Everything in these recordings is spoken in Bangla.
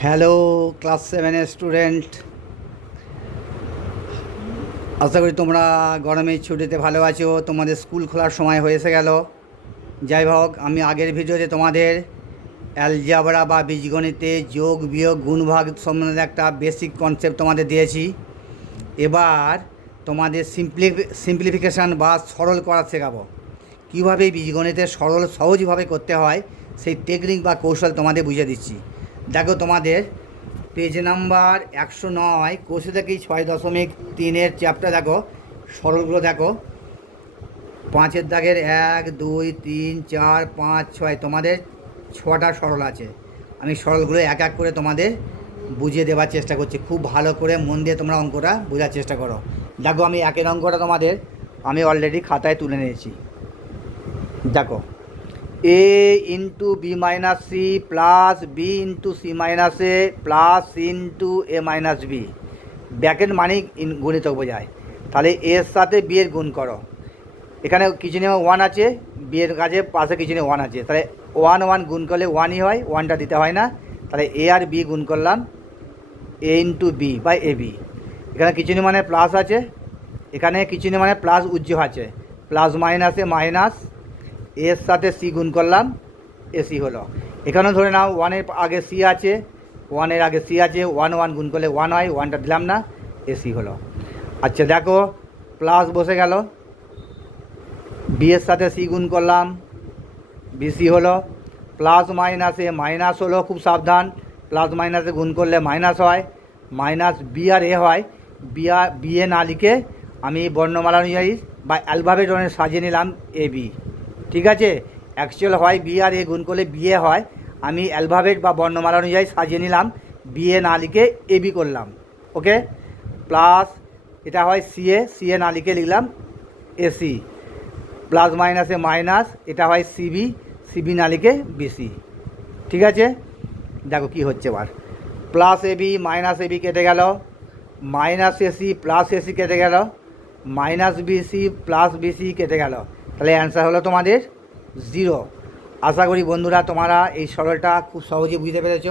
হ্যালো ক্লাস সেভেনের স্টুডেন্ট, আশা করি তোমরা গরমের ছুটিতে ভালো আছো। তোমাদের স্কুল খোলার সময় হয়েছে গেল। যাই হোক, আমি আগের ভিডিওতে তোমাদের অ্যালজাবরা বা বীজগণিতে যোগ বিয়োগ গুণভাগ সম্বন্ধে একটা বেসিক কনসেপ্ট তোমাদের দিয়েছি। এবার তোমাদের সিম্পলিফিকেশান বা সরল করা শেখাবো। কীভাবে বীজগণিতে সরল সহজভাবে করতে হয় সেই টেকনিক বা কৌশল তোমাদের বুঝিয়ে দিচ্ছি। দেখো, তোমাদের পেজ নাম্বার 109 কোষে থেকেই 6.3-এর চ্যাপ্টার দেখো, সরলগুলো দেখো। 5-এর দাগের 1, 2, 3, 4, 5, 6 তোমাদের 6টা সরল আছে। আমি সরলগুলো এক এক করে তোমাদের বুঝিয়ে দেওয়ার চেষ্টা করছি। খুব ভালো করে মন দিয়ে তোমরা অঙ্কটা বোঝার চেষ্টা করো। দেখো, আমি একের অঙ্কটা তোমাদের আমি অলরেডি খাতায় তুলে নিয়েছি। দেখো, a into B minus C plus B into C minus A plus C into A minus B, bracket মানে গুণিতক বোঝায়। তাহলে এর সাথে বি এর গুণ করো। এখানে কিছু নিয়ে 1 আছে, বি এর কাছে পাশে কিছু নিয়ে 1 আছে, তাহলে 1 1 গুণ করলে 1ই হয়, 1টা দিতে হয় না। তাহলে এ আর বি গুণ করলাম, A into B by A B. এখানে কিছু নিয়ে মানে প্লাস আছে, এখানে কিছু নিয়ে মানে প্লাস উজ্জ্ব আছে, প্লাস মাইনাসে মাইনাস, এর সাথে সি গুণ করলাম, এসি হলো। এখানেও ধরে নাও 1-এর আগে সি আছে, 1-এর আগে সি আছে, 1 1 গুণ করলে 1 হয়, 1টা দিলাম না, এসি হলো। আচ্ছা দেখো, প্লাস বসে গেল, বি এর সাথে সি গুণ করলাম, বিসি হলো। প্লাস মাইনাসে মাইনাস হলো, খুব সাবধান, প্লাস মাইনাসে গুণ করলে মাইনাস হয়, মাইনাস বি আর এ হয়। বি এ না লিখে আমি বর্ণমালা অনুযায়ী বা অ্যালফাবেট অনুযায়ী সাজিয়ে নিলাম এ বি। ঠিক আছে, অ্যাকচুয়াল হয় বি আর এ গুণ করলে বিএ হয়, আমি অ্যালফাবেট বা বর্ণমালা অনুযায়ী সাজিয়ে নিলাম, বিএ না লিখে এ বি করলাম। ওকে, প্লাস এটা হয় সিএ, সিএ না লিখে লিখলাম এসি। প্লাস মাইনাসে মাইনাস, এটা হয় সিবি, সিবি না লিখে বিসি। ঠিক আছে, দেখো কি হচ্ছে এবার। প্লাস এবি মাইনাস এবি কেটে গেল, মাইনাস এসি প্লাস এসি কেটে গেল, মাইনাস বিসি প্লাস বিসি কেটে গেল। তাহলে অ্যান্সার হলো তোমাদের 0। আশা করি বন্ধুরা তোমরা এই সরলটা খুব সহজে বুঝতে পেরেছ।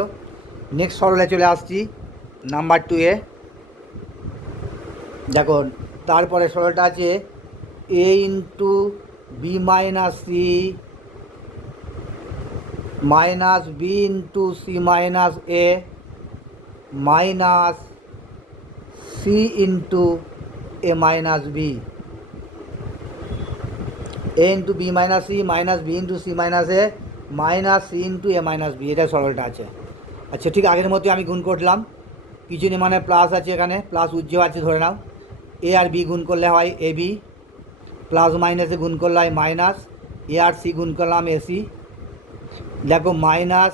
নেক্সট সরলে চলে আসছি, নাম্বার 2-এ। দেখো, তারপরে সরলটা আছে A into B minus C minus B into C minus A minus C into A minus B. A into B minus C minus B into C minus A minus C into A minus B, এটা সরলটা আছে। আচ্ছা, ঠিক আগের মতোই আমি গুণ করলাম, কিছু নেই মানে প্লাস আছে, এখানে প্লাস উজ্জ্ব আছে ধরে নাও। এ আর বি গুণ করলে হয় এ বি, প্লাস মাইনাসে গুণ করলে হয় মাইনাস, এ আর সি গুণ করলাম এসি। দেখো মাইনাস,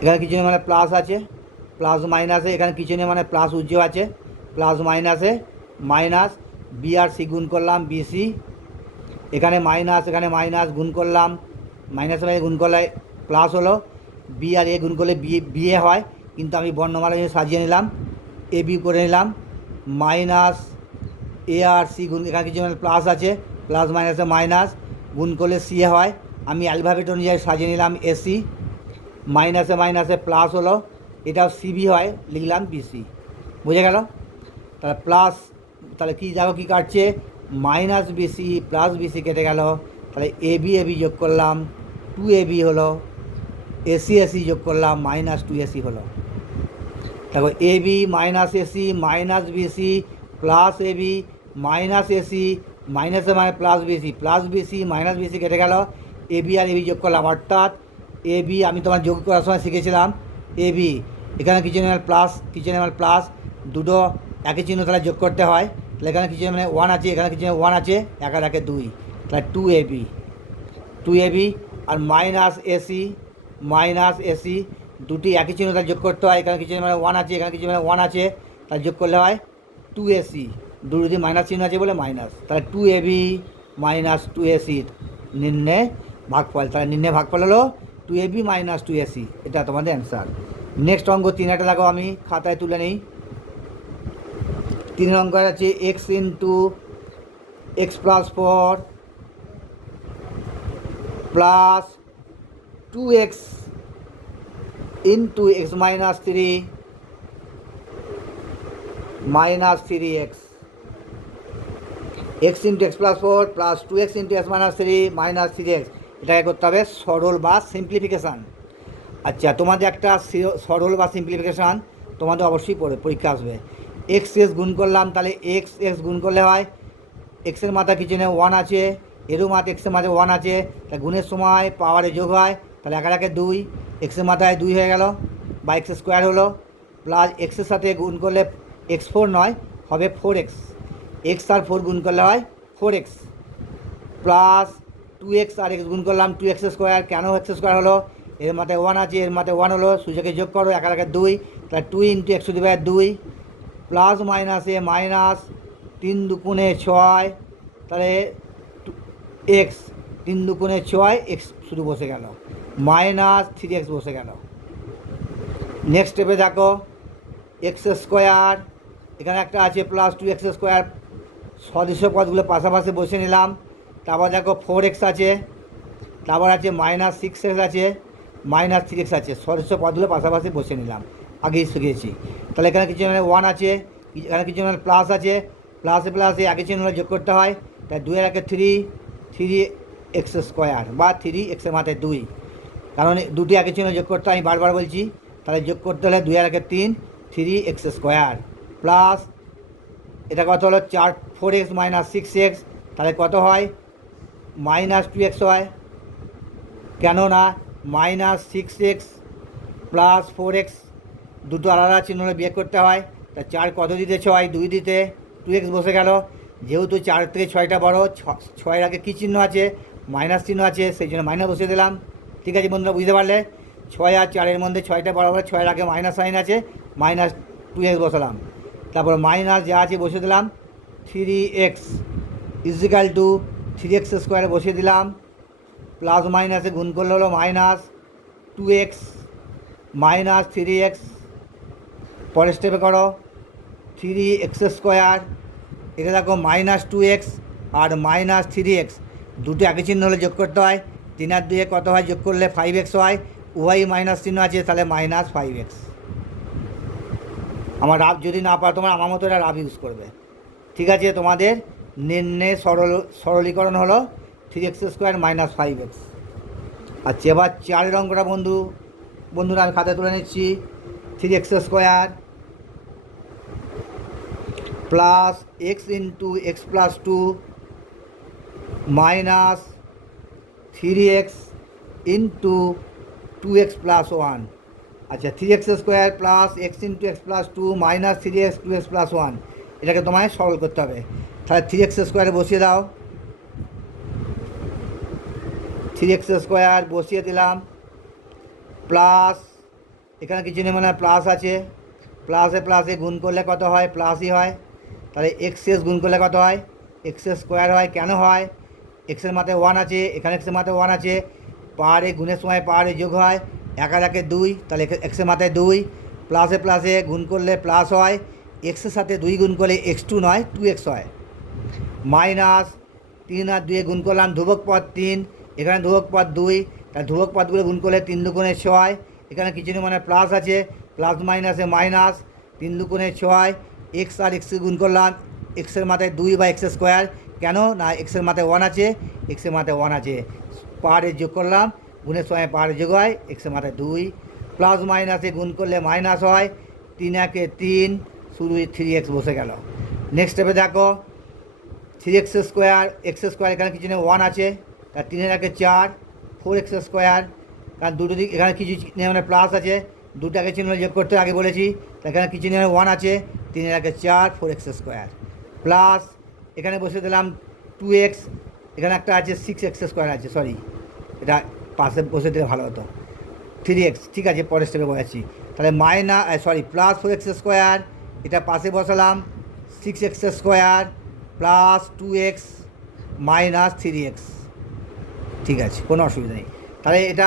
এখানে কিছু নেই মানে প্লাস আছে, প্লাস মাইনাসে এখানে কিছু নেই মানে প্লাস উজ্জ্ব আছে, প্লাস মাইনাসে মাইনাস, বি আর সি গুণ করলাম বিসি। এখানে মাইনাস, এখানে মাইনাস গুণ করলাম, মাইনাসে মাইনাস গুণ করলে প্লাস হলো, বি আর এ গুণ করলে বি এ হয়, কিন্তু আমি বর্ণমালা সাজিয়ে নিলাম, এ বি করে নিলাম। মাইনাস এ আর সি গুণ, এখানে কিছু প্লাস আছে, প্লাস মাইনাসে মাইনাস গুণ করলে সি এ হয়, আমি অ্যালফাবেট অনুযায়ী সাজিয়ে নিলাম এসি। মাইনাসে মাইনাসে প্লাস হলো, এটাও সিবি হয়, লিখলাম বিসি। বুঝে গেল? তাহলে প্লাস, তাহলে কী যাবো, কী কাটছে, মাইনাস বিসি প্লাস বিসি কেটে গেল। তাহলে এ বি যোগ করলাম, 2AB হলো, এসি যোগ করলাম, মাইনাস 2AC হলো। দেখো AB minus AC minus BC plus AB minus AC মাইনাসে মানে প্লাস বিসি মাইনাস বিসি কেটে গেল, এবি আর এবি যোগ করলাম, অর্থাৎ এবি আমি তোমার যোগ করার সময় শিখেছিলাম এবি, এখানে কিছু নেই প্লাস, কিছু নেই প্লাস, দুটো একই চিহ্ন তাহলে যোগ করতে হয়। তাহলে এখানে কিছু মানে 1 আছে, এখানে কিছু 1 আছে, 1 আর 1 2, তাহলে 2AB আর মাইনাস এসি দুটি একই চিহ্ন তাহলে যোগ করতে হয়। এখানে কিছু মানে 1 আছে, এখানে কিছু মানে 1 আছে, তাহলে যোগ করলে হয় 2AC, দুটি মাইনাস চিহ্ন আছে বলে মাইনাস, তাহলে 2AB মাইনাস 2AC নিম্নে ভাগফল। তাহলে নিম্নে ভাগফল হলো 2AB মাইনাস 2AC, এটা তোমাদের অ্যান্সার। নেক্সট অঙ্ক 3 দেখো, আমি খাতায় তুলে নিই। 3 অঙ্ক আছে X into X plus 4 plus 2x into X minus three minus three X into X plus four plus two X into X minus three minus three X. এটাকে করতে হবে সরল বা সিম্পলিফিকেশান। আচ্ছা, তোমাদের একটা সরল বা সিম্পলিফিকেশান তোমাদের অবশ্যই পরীক্ষা আসবে। এক্স এক্স গুণ করলাম, তাহলে এক্স এক্স গুণ করলে হয় এক্সের মাথায় কিছু নেই ওয়ান আছে, এরও মাথায় এক্সের মাথায় ওয়ান আছে, তাই গুণের সময় পাওয়ারে যোগ হয়, তাহলে একে একে দুই, এক্সের মাথায় দুই হয়ে গেল বা এক্স স্কোয়ার হলো, প্লাস এক্সের সাথে গুণ করলে এক্স ফোর নয় হবে ফোর এক্স, এক্স আর ফোর গুণ করলে হয় four X, plus two X আর এক্স গুণ করলাম টু এক্স স্কোয়ার, কেন এক্স স্কোয়ার হলো, এর মাথায় ওয়ান আছে, এর মাথায় ওয়ান হলো, সুযোগে যোগ করো একে একে দুই, তাহলে two into X to the power দুই, প্লাস মাইনাসে মাইনাস, তিন দুগুণে ছয়, তাহলে এক্স, তিন দুগুণে ছয়, এক্স শুধু বসে গেল, মাইনাস থ্রি এক্স বসে গেল। নেক্সট স্টেপে দেখো এক্স স্কোয়ার, এখানে একটা আছে প্লাস টু এক্স স্কোয়ার, সদৃশ্য পদগুলো পাশাপাশি বসে নিলাম। তারপর দেখো ফোর এক্স আছে, তারপর আছে মাইনাস সিক্স এক্স আছে, মাইনাস থ্রি এক্স আছে, সদৃশ্য পদগুলো পাশাপাশি বসে নিলাম, আগেই শিখেছি। তাহলে এখানে কিছু মানে ওয়ান আছে, এখানে কিছু মানে প্লাস আছে, প্লাসে প্লাসে আগে চিহ্ন যোগ করতে হয়, তাই দুইয়ের একে থ্রি, থ্রি এক্স স্কোয়ার বা থ্রি এক্সের মাথায় দুই, কারণ দুটি আগে চিহ্ন যোগ করতে আমি বারবার বলছি, তাহলে যোগ করতে হলে দুইয়ের একে তিন, থ্রি এক্স স্কোয়ার, প্লাস এটা কত হলো চার four x minus six x, তাহলে কত হয় মাইনাস টু এক্স হয়, কেননা minus six x plus four x দুটো আলাদা চিহ্ন বিয়োগ করতে হয়, তা চার কত দিতে ছয়, দুই দিতে টু এক্স বসে গেল, যেহেতু চার থেকে ছয়টা বড়, ছয়ের আগে কী চিহ্ন আছে, মাইনাস চিহ্ন আছে, সেই জন্য মাইনাস বসিয়ে দিলাম। ঠিক আছে বন্ধুরা, বুঝতে পারলে? ছয় আর চারের মধ্যে ছয়টা বড় বড়, ছয়ের আগে মাইনাস সাইন আছে, মাইনাস টু এক্স বসালাম, তারপর মাইনাস যা আছে বসিয়ে দিলাম, three X equal to three X স্কোয়ারে বসিয়ে দিলাম, প্লাস মাইনাসে গুণ করলে হলো minus two X minus three X. পরের স্টেপে করো থ্রি এক্স স্কোয়ার, এটা দেখো মাইনাস টু এক্স আর মাইনাস থ্রি এক্স দুটো একই চিহ্ন হলে যোগ করতে হয়, তিন আর দুয়ে কত হয়, যোগ করলে ফাইভ এক্স হয়, ওয়াই মাইনাস চিহ্ন আছে, তাহলে মাইনাস ফাইভ এক্স। আমার রাফ যদি না পারো তোমরা আমার মতো এটা রাফ ইউজ করবে। ঠিক আছে, তোমাদের নির্ণয় সরলীকরণ হলো three X square minus five X. আচ্ছা, এবার চারের অঙ্কটা বন্ধুরা আমি খাতায় তুলে নিচ্ছি। Three X square plus X into X plus two minus three X into two X plus one. আচ্ছা, three X square plus X into X plus two minus three X two X plus one, এটাকে তোমায় সরল করতে হবে। তাহলে থ্রি এক্স স্কোয়ারে বসিয়ে দাও, থ্রি এক্স স্কোয়ার বসিয়ে দিলাম, প্লাস এখানে কিছু নেই মানে প্লাস আছে, প্লাসে প্লাসে গুণ করলে কত হয়, প্লাসই হয়, তাহলে এক্স এস গুণ করলে কত হয়, এক্স স্কোয়ার হয়, কেন হয়, এক্সের মাথায় ওয়ান আছে, এখানে এক্সের মাথায় ওয়ান আছে, পাহাড়ে গুণের সময় পাহাড়ে যোগ হয়, একা একে দুই, তাহলে এক্সের মাথায় দুই, প্লাসে প্লাসে গুণ করলে প্লাস হয়, এক্সের সাথে দুই গুণ করলে এক্স টু নয় টু এক্স হয়, মাইনাস তিন আর দুয়ে গুণ করলাম ধ্রুবক পদ তিন, এখানে ধ্রুবক পদ দুই, তাহলে ধ্রুবক পদগুলো গুণ করলে তিন দুগুণে ছয়, এখানে কিছু নেই মানে প্লাস আছে, প্লাস মাইনাসে মাইনাস, তিন দুগুণে ছয়, এক্স আর এক্স গুণ করলাম, এক্সের মাথায় দুই বা এক্স স্কোয়ার, কেন না এক্সের মাথায় ওয়ান আছে, এক্সের মাথায় ওয়ান আছে, পাহাড়ে যোগ করলাম, গুণের সময় পাহাড়ে যোগ হয়, এক্সের মাথায় দুই, প্লাস মাইনাসে গুণ করলে মাইনাস হয়, তিন একে তিন, শুধু থ্রি এক্স বসে গেল। নেক্সট স্টেপে দেখো থ্রি এক্স স্কোয়ার এখানে কিছু নেই ওয়ান আছে, তার তিনের একে চার, ফোর এক্স স্কোয়ার, কারণ দুটো দিক এখানে কিছু নেই মানে প্লাস আছে, দুটাকে চিহ্ন যোগ করতে আগে বলেছি, এখানে কিছু নেই ওয়ান আছে, তিনের একে চার, ফোর এক্স স্কোয়ার, প্লাস এখানে বসে দিলাম টু এক্স, এখানে একটা আছে সিক্স এক্স স্কোয়ার আছে, সরি এটা পাশে বসে দিলে ভালো হতো, থ্রি এক্স, ঠিক আছে পরের স্টেপে বলেছি, তাহলে প্লাস ফোর এক্স স্কোয়ার, এটা পাশে বসালাম, six X square plus two X minus three X. ঠিক আছে, কোনো অসুবিধা নেই। তাহলে এটা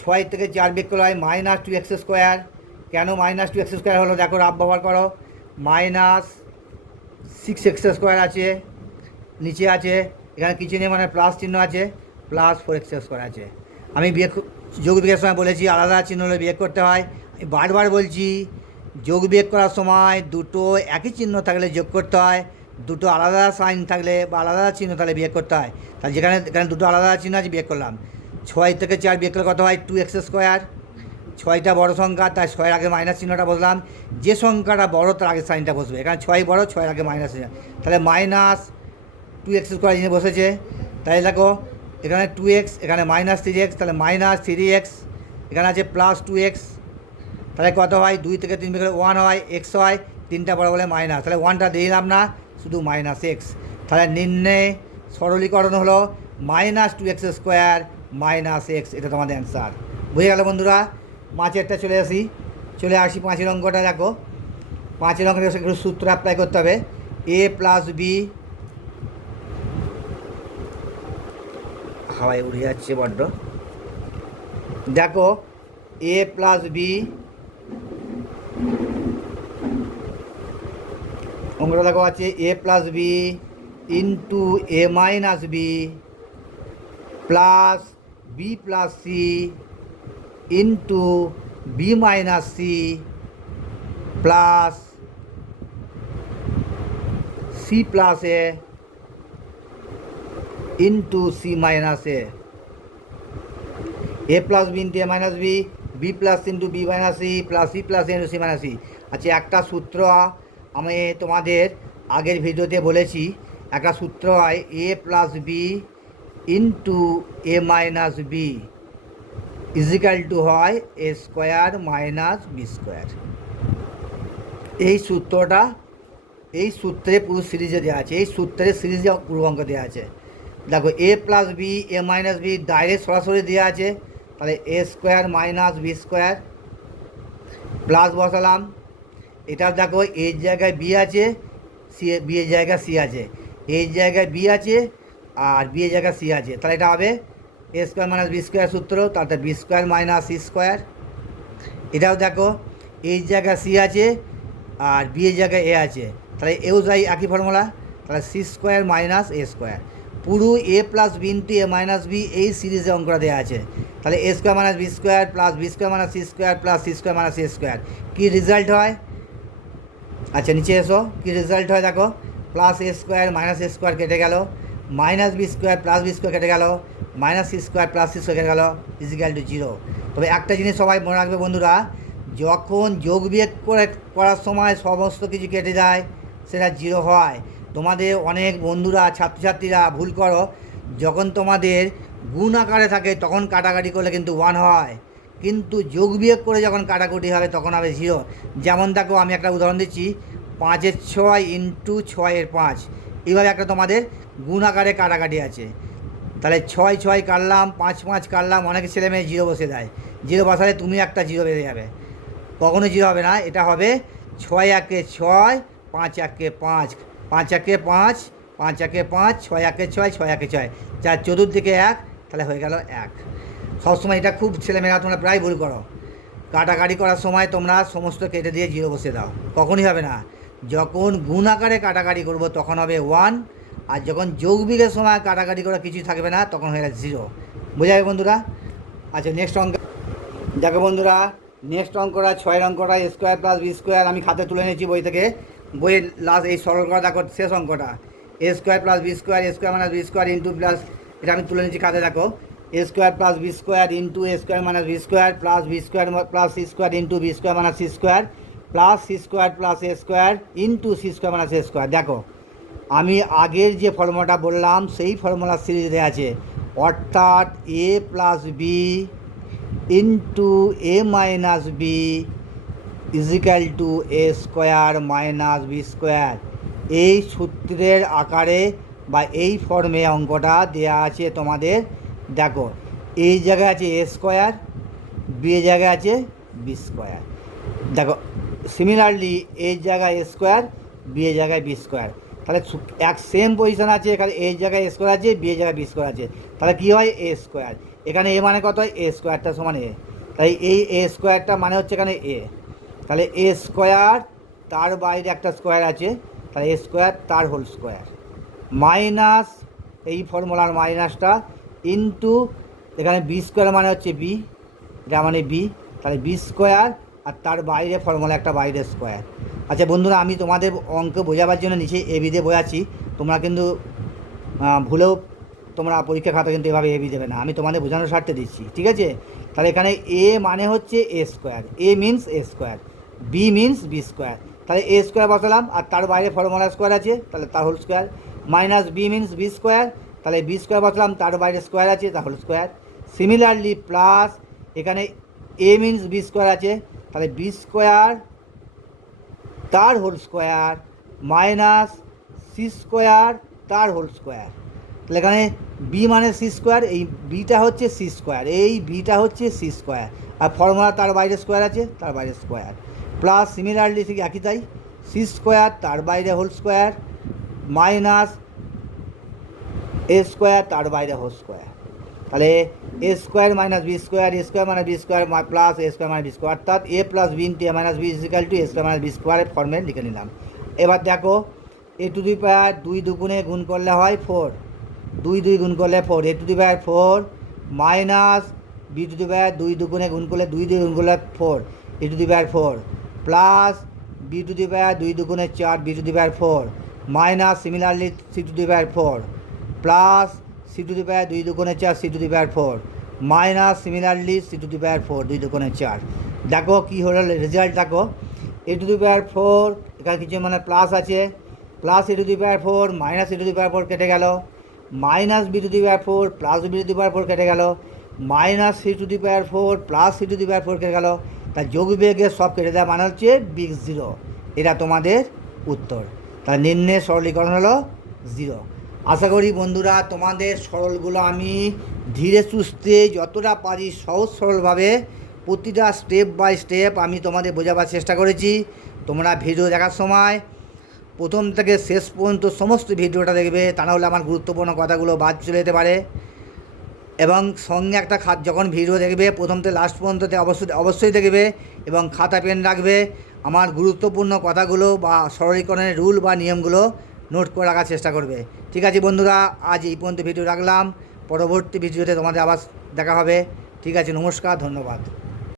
ছয় থেকে চার বিয়োগ করা হয় মাইনাস টু এক্স স্কোয়ার, কেন মাইনাস টু এক্স স্কোয়ার হলো দেখো রাফ ব্যবহার করো, মাইনাস সিক্স এক্স স্কোয়ার আছে, নিচে আছে এখানে কিছু নেই মানে প্লাস চিহ্ন আছে, প্লাস ফোর এক্স স্কোয়ার আছে, আমি বিয়োগ যোগ বিয়োগের সময় বলেছি আলাদা চিহ্ন হলে বিয়োগ করতে হয়। আমি বারবার বলছি যোগ বিয়োগ করার সময় দুটো একই চিহ্ন থাকলে যোগ করতে হয়, দুটো আলাদা সাইন থাকলে বা আলাদা চিহ্ন থাকলে বিয়োগ করতে হয়। তাহলে এখানে দুটো আলাদা চিহ্ন আছে, বিয়োগ করলাম। 6 থেকে 4 বিয়োগ করলে কত হয়? 2x square. 6টা বড় সংখ্যা, তাই 6-এর আগে মাইনাস চিহ্নটা বসলাম। যে সংখ্যাটা বড় তার আগে সাইনটা বসবে। এখানে 6 বড়, 6-এর আগে মাইনাস চিহ্ন, তাহলে মাইনাস 2x স্কোয়ার জিনিস বসেছে। তাই দেখো এখানে 2x, এখানে মাইনাস 3x, তাহলে মাইনাস 3x, এখানে আছে প্লাস 2x। তাহলে কত হয়? 2 থেকে 3 বিয়োগ 1 হয়, এক্স হয়, 3টা বড় বলে মাইনাস, তাহলে 1টা দিলাম না, শুধু মাইনাস এক্স। তাহলে নির্ণয় সরলীকরণ হলো minus 2x square minus x. এটা তোমাদের অ্যান্সার। বুঝে গেল বন্ধুরা? 5-এরটা চলে আসি 5-এর অঙ্কটা দেখো। 5-এর অঙ্কটা একটু সূত্র অ্যাপ্লাই করতে হবে। a প্লাস বি, হাওয়ায় উড়ে যাচ্ছে বড্ড। দেখো a প্লাস বি, অঙ্কটা দেখো আছে a plus B into a minus B plus B plus C into B minus C plus C plus A into C minus A plus B into A minus B plus into B minus C plus C plus A into C minus C. আচ্ছা, একটা সূত্র আমি তোমাদের আগের ভিডিওতে বলেছি, একটা সূত্র হয় এ plus B into A minus B is equal two হয় এ স্কোয়ার মাইনাস বি স্কোয়ার। এই সূত্রটা এই সূত্রে পুরো সিরিজে দেওয়া আছে, এই সূত্রের সিরিজে পুরো অঙ্ক দেওয়া আছে। দেখো A plus B A minus B direct সরাসরি দেওয়া আছে, তাহলে A square minus B square plus বসালাম। এটা দেখো এর জায়গায় বি আছে, সি বি এর জায়গায় সি আছে, এর জায়গায় বি আছে আর বি এর জায়গায় সি আছে, তাহলে এটা হবে A square minus B square সূত্র, তাহলে B square minus C square. এটাও দেখো এর জায়গায় সি আছে আর বি এর জায়গায় এ আছে, তাহলে এও যাই একই ফর্মুলা, তাহলে C square minus A square. পুরো A plus B into A minus B এই সিরিজে অঙ্কটা দেওয়া আছে। তাহলে A square minus B square plus B square minus C square plus C square minus A square. কী রেজাল্ট হয়? আচ্ছা নিচে এসো, কী রেজাল্ট হয় দেখো। Plus A square minus A square কেটে গেল, minus B square plus B square কেটে গেল, minus C square plus C square কেটে গেল, ইজিক্যাল টু 0। তবে একটা জিনিস সবাই মনে রাখবে বন্ধুরা, যখন যোগ বিয়োগ করার সময় সমস্ত কিছু কেটে যায় সেটা 0 হয়। তোমাদের অনেক বন্ধুরা ছাত্রছাত্রীরা ভুল করো, যখন তোমাদের গুণ আকারে থাকে তখন কাটাকাটি করলে কিন্তু 1 হয়, কিন্তু যোগ বিয়োগ করে যখন কাটাকুটি হবে তখন হবে 0। যেমন দেখো আমি একটা উদাহরণ দিচ্ছি, 5-এর 6 ইন্টু 6-এর 5, এইভাবে একটা তোমাদের গুণ আকারে কাটাকাটি আছে। তাহলে 6 কাটলাম, 5 কাটলাম, অনেক ছেলে মেয়ে 0 বসে দেয়, 0 বসালে তুমি একটা 0 বেড়ে যাবে, কখনো 0 হবে না। এটা হবে 6-1-এ 6, 5-1-এ 5, 5-1-এ 5, 5-1-এ 5, 6-1-এ 6, 6-1-এ 6, যার চতুর্দিকে 1, তাহলে হয়ে গেল 1। সবসময় এটা খুব ছেলেমেয়েরা তোমরা প্রায় ভুল করো, কাটাকাটি করার সময় তোমরা সমস্ত কেটে দিয়ে 0 বসে দাও, কখনই হবে না। যখন গুণ আকারে কাটাকাটি করবো তখন হবে 1, আর যখন যোগ বিয়োগের সময় কাটাকাটি করা কিছুই থাকবে না তখন হয়ে গেছে 0। বোঝা যাবে বন্ধুরা? আচ্ছা নেক্সট অঙ্ক দেখো বন্ধুরা, নেক্সট অঙ্কটা 6-এর অঙ্কটা A square plus B square, আমি খাতে তুলে নিয়েছি বই থেকে, বইয়ের লাস্ট এই সরল করা দেখো শেষ অঙ্কটা, A square plus B square A square minus B square into plus, এটা আমি তুলে নিয়েছি খাতে দেখো, A square plus B square into A square minus B square plus B square plus C square into B square minus C square plus C square plus A square into C square minus A square. দেখো আমি আগের যে ফর্মুলাটা বললাম সেই ফর্মুলার সিরিজ দেওয়া আছে, অর্থাৎ A plus B into A minus B is equal to A square minus B square. এই সূত্রের আকারে বা এই ফর্মে অঙ্কটা দেওয়া আছে তোমাদের। দেখো এই জায়গায় আছে এ স্কোয়ার, বি এর জায়গায় আছে বি স্কোয়ার। দেখো সিমিলারলি এই জায়গায় এ স্কোয়ার, বি এর জায়গায় বি স্কোয়ার, তাহলে এক সেম পজিশন আছে, এখানে এর জায়গায় এ স্কোয়ার আছে, বি এর জায়গায় বি স্কোয়ার আছে, তাহলে কী হয় এ স্কোয়ার। এখানে এ মানে কত হয়? এ স্কোয়ারটা সমান এ, তাই এই এ স্কোয়ারটা মানে হচ্ছে এখানে এ, তাহলে এ স্কোয়ার তার বাইরে একটা স্কোয়ার আছে, তাহলে এ স্কোয়ার তার হোল স্কোয়ার মাইনাস এই ফর্মুলার মাইনাসটা ইন্টু এখানে বি স্কোয়ার মানে হচ্ছে বি, এটা মানে বি, তাহলে বি স্কোয়ার আর তার বাইরে ফর্মুলা একটা বাইরে স্কোয়ার। আচ্ছা বন্ধুরা, আমি তোমাদের অঙ্ক বোঝাবার জন্য নিচে এ বি দিয়ে বোঝাচ্ছি, তোমরা কিন্তু ভুলেও তোমরা পরীক্ষা খাতা কিন্তু এভাবে এ বি দেবে না, আমি তোমাদের বোঝানোর স্বার্থে দিচ্ছি, ঠিক আছে। তাহলে এখানে এ মানে হচ্ছে A square, A means A square, B means B square, তাহলে এ স্কোয়ার বসালাম আর তার বাইরে ফর্মুলা স্কোয়ার আছে, তাহলে তার whole square, minus B means B square, তাহলে বি স্কোয়ার বসালাম তার বাইরে স্কোয়ার আছে, তার হোল স্কোয়ার। সিমিলারলি প্লাস এখানে এ মিনস বি স্কোয়ার আছে, তাহলে বি স্কোয়ার তার whole square minus C square তার হোল স্কোয়ার। তাহলে এখানে বি মানে সি স্কোয়ার, এই বিটা হচ্ছে সি স্কোয়ার, এই বিটা হচ্ছে সি স্কোয়ার, আর ফর্মুলা তার বাইরে স্কোয়ার আছে, তার বাইরে স্কোয়ার, প্লাস সিমিলারলি ঠিক একই তাই, সি স্কোয়ার তার বাইরে whole square minus A square তার বাইরে হোল স্কোয়ার। তাহলে A square minus B square, A square minus B square plus A square minus B square, অর্থাৎ A plus B into A minus B is equal to A square minus B স্কোয়ারের ফর্মে লিখে নিলাম। এবার দেখো এ টু দি পাওয়ার 2 দুগুণে গুণ করলে হয় 4, 2 গুণ করলে 4, A to the power 4 minus B to the power 2 দুগুণে গুণ করলে 2 গুণ করলে 4, A to the power 4 plus B to the power 2 দুগুণে 4, B to the power 4 minus similarly C to the power 4 plus C to the power 2 দুগুণে 4, C to the power 4 minus similarly C to the power 4 2 দুগুণে 4। দেখো কী হলো রেজাল্ট, দেখো এ টু দি পাওয়ার 4 এখানে কিছু মানে প্লাস আছে, plus A to the power 4 minus A to the power 4 কেটে গেল, minus B to the power 4 plus B to the power 4 কেটে গেল, minus C to the power 4 plus C to the power 4 কেটে গেল, তাই যোগ বিয়োগের সব কেটে দেওয়া মানে হচ্ছে বিগ জিরো। এটা তোমাদের উত্তর। তাই নিম্নের সরলীকরণ হলো 0। আশা করি বন্ধুরা তোমাদের সরলগুলো আমি ধীরে সুস্থে যতটা পারি সহজ সরলভাবে প্রতিটা স্টেপ বাই স্টেপ আমি তোমাদের বোঝাবার চেষ্টা করেছি। তোমরা ভিডিও দেখার সময় প্রথম থেকে শেষ পর্যন্ত সমস্ত ভিডিওটা দেখবে, তা না হলে আমার গুরুত্বপূর্ণ কথাগুলো বাদ চলে যেতে পারে। এবং সঙ্গে একটা যখন ভিডিও দেখবে প্রথম থেকে লাস্ট পর্যন্ত অবশ্যই দেখবে এবং খাতা পেন রাখবে, আমার গুরুত্বপূর্ণ কথাগুলো বা সরলীকরণের রুল বা নিয়মগুলো নোট করে রাখার চেষ্টা করবে। ঠিক আছে বন্ধুরা, আজ এই পর্যন্ত ভিডিও রাখলাম, পরবর্তী ভিডিওতে তোমাদের আবার দেখা হবে। ঠিক আছে, নমস্কার, ধন্যবাদ।